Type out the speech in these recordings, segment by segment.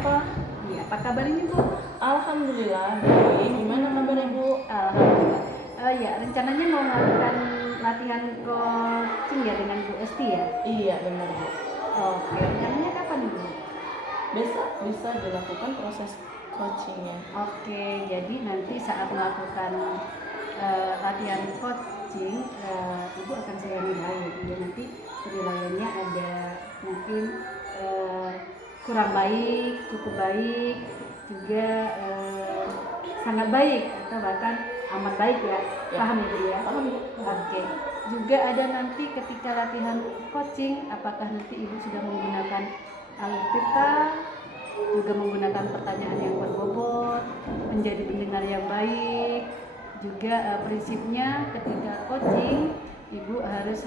apa? Iya, apa kabar ini Bu? Alhamdulillah baik. Gimana kabar Ibu? Alhamdulillah. Ya, rencananya mau melakukan latihan coaching ya dengan Bu Esti ya? Iya benar Bu. Oke, rencananya kapan Bu? Besok bisa dilakukan proses coachingnya. Oke, jadi nanti saat melakukan latihan coaching, Ibu akan saya nilai. Ya, nanti penilaiannya ada mungkin kurang baik, cukup baik, juga sangat baik atau bahkan amat baik ya. Paham ya Bu ya? Paham Bu. Oke. Juga ada nanti ketika latihan coaching, apakah nanti Ibu sudah menggunakan alutsista, juga menggunakan pertanyaan yang berbobot, menjadi pendengar yang baik. Juga prinsipnya ketika coaching Ibu harus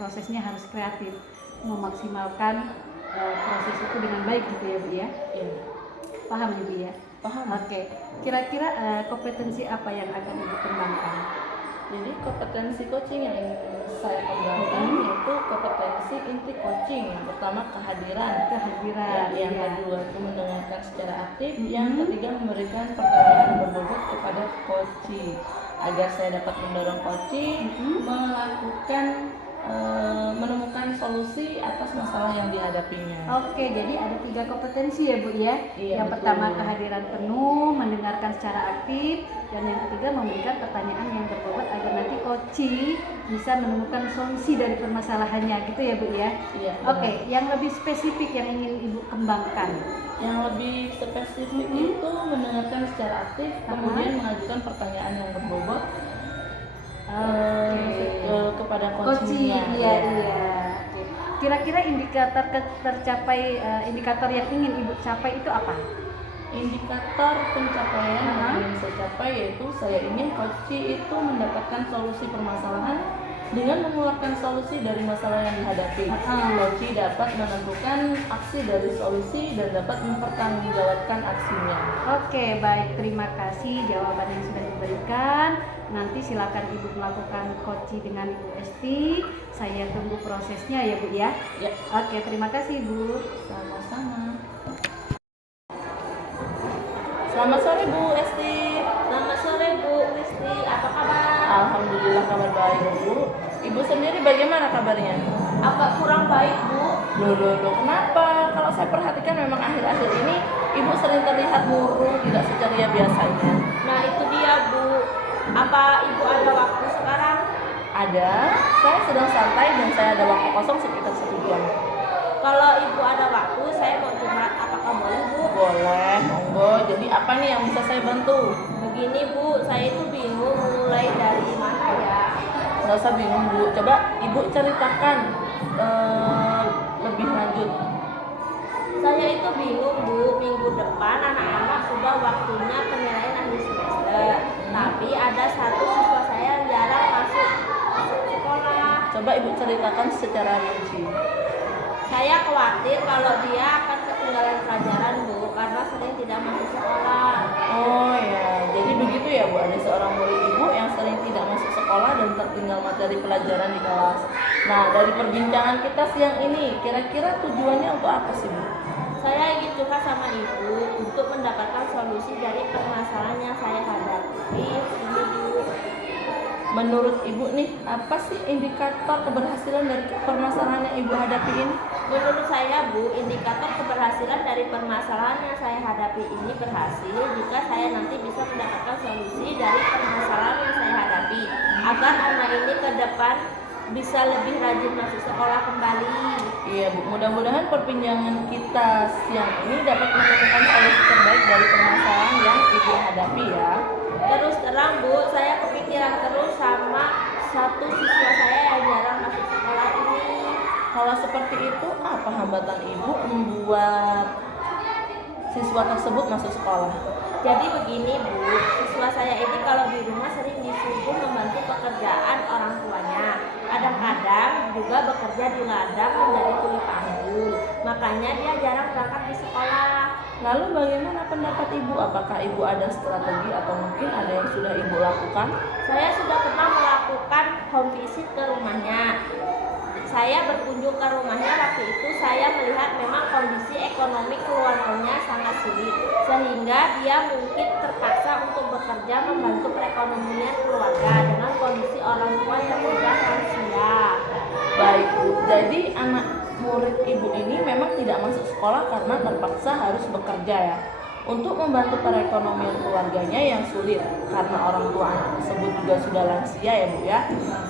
prosesnya harus kreatif, memaksimalkan proses itu dengan baik gitu ya Bu ya. Iya. Paham Ibu ya? Paham. Oke. Kira-kira kompetensi apa yang akan Ibu kembangkan? Jadi kompetensi coaching yang ingin saya kembangkan yaitu kompetensi inti coaching. Yang pertama kehadiran. Yang kedua itu mendengarkan secara aktif. Yang ketiga memberikan pertanyaan berbobot kepada coaching agar saya dapat mendorong coaching melakukan menemukan solusi atas masalah yang dihadapinya. Oke, jadi ada 3 kompetensi ya Bu ya. Iya, Yang pertama kehadiran penuh, mendengarkan secara aktif, dan yang ketiga memberikan pertanyaan yang berbobot agar nanti coaching bisa menemukan solusi dari permasalahannya gitu ya Bu ya. Iya. Oke, yang lebih spesifik yang ingin Ibu kembangkan. Yang lebih spesifik itu mendengarkan secara aktif, kemudian mengajukan pertanyaan yang berbobot kepada coachingnya. Iya. Kira-kira indikator tercapai indikator yang ingin Ibu capai itu apa? Indikator pencapaian yang ingin saya capai yaitu saya ingin coaching itu mendapatkan solusi permasalahan dengan mengeluarkan solusi dari masalah yang dihadapi. Coaching dapat menentukan aksi dari solusi dan dapat mempertanggungjawabkan aksinya. Oke, baik, terima kasih jawaban yang sudah diberikan. Nanti silakan Ibu melakukan coaching dengan Ibu Esti. Saya tunggu prosesnya ya Bu ya. Oke, terima kasih Bu. Sama-sama. Selamat sore Bu Esti. Selamat sore Bu Esti, apa kabar? Alhamdulillah kabar baik Bu. Ibu sendiri bagaimana kabarnya? Agak kurang baik Bu. Loh, kenapa? Kalau saya perhatikan memang akhir-akhir ini Ibu sering terlihat murung, tidak seceria biasanya. Nah itu dia Bu. Apa Ibu ada waktu sekarang? Ada, saya sedang santai dan saya ada waktu kosong sekitar 1 jam. Kalau Ibu ada waktu, saya mau curhat, apakah boleh Bu? Boleh, monggo. Jadi apa nih yang bisa saya bantu? Begini Bu, saya itu bingung mulai dari mana ya. Nggak usah bingung Bu, coba Ibu ceritakan lebih lanjut. Saya itu bingung Bu, minggu depan anak-anak sudah waktunya penilaian akhir semester. Tapi ada satu siswa saya yang jarang masuk sekolah. Coba Ibu ceritakan secara rinci. Saya khawatir kalau dia akan ketinggalan pelajaran Bu, karena sering tidak masuk sekolah. Oh ya, jadi begitu ya Bu, ada seorang murid Ibu yang sering tidak masuk sekolah dan tertinggal materi pelajaran di kelas. Nah, dari perbincangan kita siang ini, kira-kira tujuannya untuk apa sih Bu? Saya ingin curhat sama Ibu untuk mendapatkan solusi dari permasalahan yang saya hadapi ini Bu. Menurut Ibu nih, apa sih indikator keberhasilan dari permasalahan yang Ibu hadapi ini? Menurut saya Bu, indikator keberhasilan dari permasalahan yang saya hadapi ini berhasil jika saya nanti bisa mendapatkan solusi dari permasalahan yang saya hadapi, agar anak ini ke depan bisa lebih rajin masuk sekolah kembali. Iya Bu, mudah-mudahan perbincangan kita siang ini dapat menemukan solusi terbaik dari permasalahan yang Ibu hadapi ya. Terus terang Bu, saya kepikiran terus sama satu siswa saya yang jarang masuk sekolah ini. Kalau seperti itu, apa hambatan Ibu membuat siswa tersebut masuk sekolah? Jadi begini Bu, siswa saya ini kalau di rumah sering disuruh membantu pekerjaan orang tuanya. Kadang-kadang juga bekerja di ladang menjadi kuli panggul. Makanya dia jarang berangkat di sekolah. Lalu bagaimana pendapat Ibu? Apakah Ibu ada strategi atau mungkin ada yang sudah Ibu lakukan? Saya sudah pernah melakukan home visit ke rumahnya. Saya berkunjung ke rumahnya, waktu itu saya melihat memang kondisi ekonomi keluarganya sulit, sehingga dia mungkin terpaksa untuk bekerja membantu perekonomian keluarga dengan kondisi orang tua yang sudah lansia. Baik Bu, jadi anak murid Ibu ini memang tidak masuk sekolah karena terpaksa harus bekerja ya, untuk membantu perekonomian keluarganya yang sulit karena orang tua anak tersebut juga sudah lansia ya Bu ya.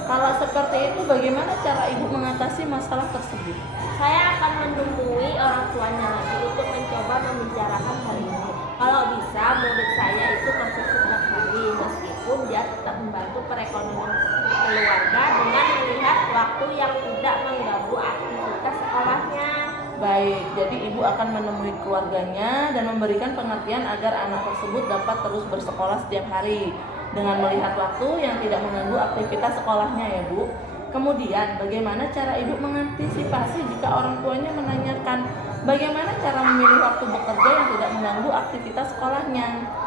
Kalau seperti itu bagaimana cara Ibu mengatasi masalah tersebut? Saya akan menemui orang tuanya lagi untuk mencoba membicarakan hal ini. Kalau bisa, murid saya itu masuk setiap hari meskipun dia tetap membantu perekonomian keluarga dengan melihat waktu yang tidak mengganggu aktivitas sekolahnya. Baik, jadi Ibu akan menemui keluarganya dan memberikan pengertian agar anak tersebut dapat terus bersekolah setiap hari dengan melihat waktu yang tidak mengganggu aktivitas sekolahnya ya Bu. Kemudian, bagaimana cara Ibu mengantisipasi jika orang tuanya menanyakan bagaimana cara memilih waktu bekerja yang tidak mengganggu aktivitas sekolahnya?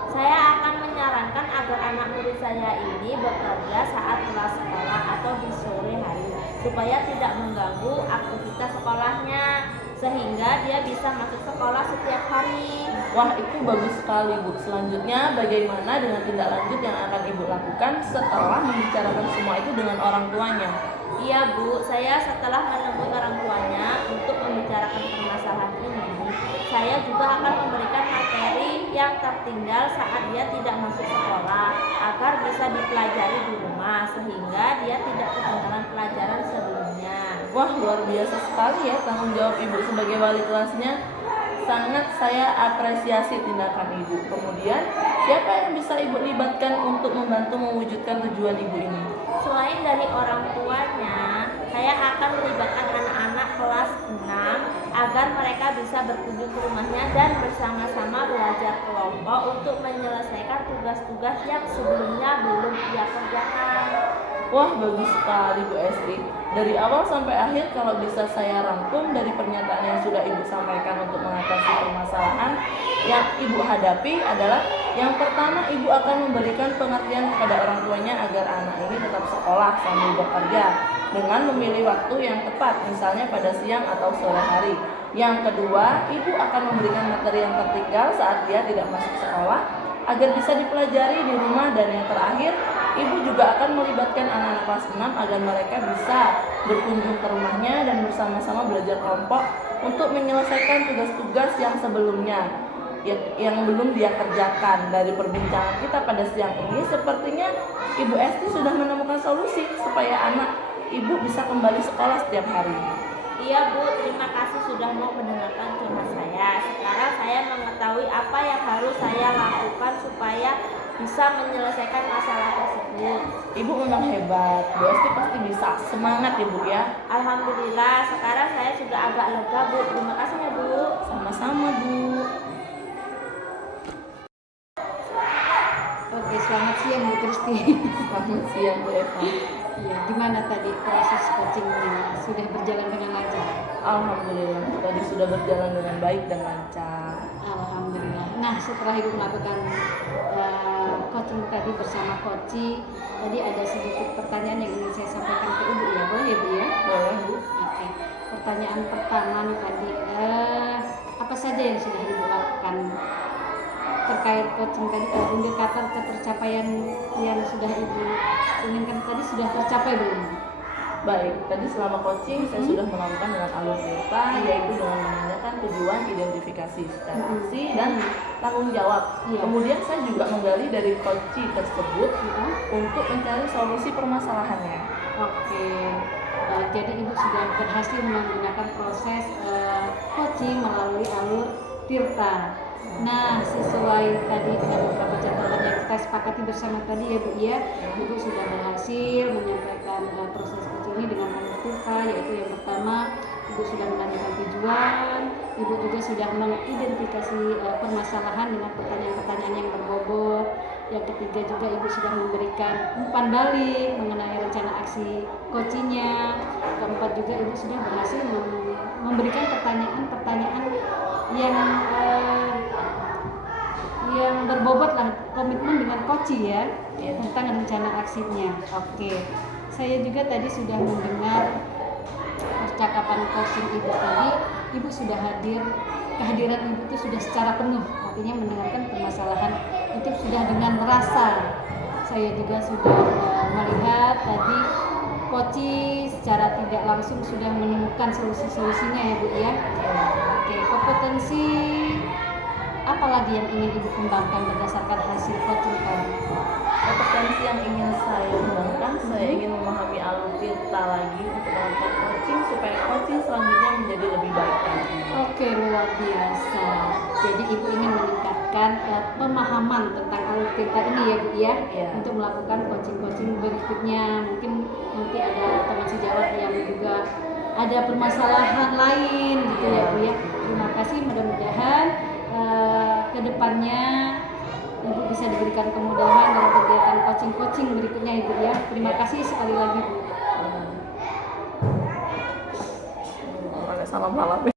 Saya akan menyarankan agar anak murid saya ini bekerja saat pulang sekolah atau di sore hari supaya tidak mengganggu aktivitas sekolahnya, sehingga dia bisa masuk sekolah setiap hari. Wah, itu bagus sekali Bu. Selanjutnya, bagaimana dengan tindak lanjut yang akan Ibu lakukan setelah membicarakan semua itu dengan orang tuanya? Iya Bu, saya setelah menemui orang tuanya untuk membicarakan permasalahan ini, saya juga akan memberikan materi yang tertinggal saat dia tidak masuk sekolah agar bisa dipelajari di rumah sehingga dia tidak ketinggalan pelajaran sebelumnya. Wah, luar biasa sekali ya tanggung jawab Ibu sebagai wali kelasnya. Sangat saya apresiasi tindakan Ibu. Kemudian, siapa yang bisa Ibu libatkan untuk membantu mewujudkan tujuan Ibu ini? Selain dari orang tuanya, saya akan melibatkan anak-anak kelas 6 agar mereka bisa berkunjung ke rumahnya dan bersama-sama belajar kelompok untuk menyelesaikan tugas-tugas yang sebelumnya belum ia kerjakan. Wah, bagus sekali Bu Esti. Dari awal sampai akhir kalau bisa saya rangkum dari pernyataan yang sudah Ibu sampaikan untuk mengatasi permasalahan yang Ibu hadapi adalah yang pertama, Ibu akan memberikan pengertian kepada orang tuanya agar anak ini tetap sekolah sambil bekerja dengan memilih waktu yang tepat, misalnya pada siang atau sore hari. Yang kedua, Ibu akan memberikan materi yang tertinggal saat dia tidak masuk sekolah agar bisa dipelajari di rumah. Dan yang terakhir, Ibu juga akan melibatkan anak-anak kelas 6 agar mereka bisa berkunjung ke rumahnya dan bersama-sama belajar kelompok untuk menyelesaikan tugas-tugas yang sebelumnya yang belum dia kerjakan. Dari perbincangan kita pada siang ini, sepertinya Ibu Esti sudah menemukan solusi supaya anak Ibu bisa kembali sekolah setiap hari. Iya Bu, terima kasih sudah mau mendengarkan curhat saya. Sekarang saya mengetahui apa yang harus saya lakukan supaya bisa menyelesaikan masalah tersebut. Ibu memang hebat, Bu Esti pasti bisa. Semangat ya Bu ya. Alhamdulillah, sekarang saya sudah agak lega Bu. Terima kasih ya Bu. Sama-sama Bu. Oke, selamat siang Bu Kristi. Selamat siang Bu Eva. Iya, gimana tadi proses coachingnya? Sudah berjalan dengan lancar? Alhamdulillah, tadi sudah berjalan dengan baik dan lancar. Alhamdulillah. Nah, setelah Ibu melakukan coaching tadi bersama Koci, tadi ada sedikit pertanyaan yang ingin saya sampaikan ke Ibu ya, boleh ya Bu ya? Boleh Bu. Oke. Pertanyaan pertama nih tadi, apa saja yang sudah Ibu lakukan terkait coaching tadi? Indikator ketercapaian yang sudah Ibu inginkan tadi sudah tercapai belum? Baik, tadi selama coaching saya sudah melakukan dengan alur cerita, yaitu dengan menanyakan tujuan, identifikasi secara aksi dan tanggung jawab. Iya. Kemudian saya juga menggali dari coaching tersebut untuk mencari solusi permasalahannya. Oke. Jadi Ibu sudah berhasil menggunakan proses coaching melalui alur Tirta. Nah, sesuai tadi dengan beberapa catatan yang kita sepakati bersama tadi ya Bu ya, Ibu sudah berhasil menyampaikan proses coaching ini dengan alur Tirta, yaitu yang pertama Ibu sudah menanyakan tujuan, Ibu juga sudah mengidentifikasi permasalahan dengan pertanyaan-pertanyaan yang berbobot. Yang ketiga juga Ibu sudah memberikan umpan balik mengenai rencana aksi coachingnya. Keempat juga Ibu sudah berhasil memberikan pertanyaan-pertanyaan yang berbobot lah, komitmen dengan coaching ya, tentang rencana aksinya. Oke, saya juga tadi sudah mendengar percakapan coaching Ibu tadi. Ibu sudah hadir kehadiran Ibu itu sudah secara penuh, artinya mendengarkan permasalahan itu sudah dengan rasa. Saya juga sudah melihat tadi Koci secara tidak langsung sudah menemukan solusi-solusinya ya Bu ya. Oke, kompetensi apa lagi yang ingin Ibu kembangkan berdasarkan hasil coaching kami? Kompetensi yang ingin saya kembangkan, saya ingin memahami alur Tirta lagi untuk melakukan coaching supaya coaching selanjutnya menjadi lebih baik lagi. Oke, luar biasa. Jadi Ibu ingin meningkatkan pemahaman tentang alur Tirta ini ya Bu ya, Iya. untuk melakukan coaching-coaching berikutnya. Mungkin nanti ada teman sejawat yang juga ada permasalahan lain gitu ya Bu ya. Terima kasih, mudah-mudahan kedepannya Ibu bisa diberikan kemudahan dalam kegiatan coaching-coaching berikutnya Ibu ya. Terima kasih sekali lagi Bu. Ada salam halap.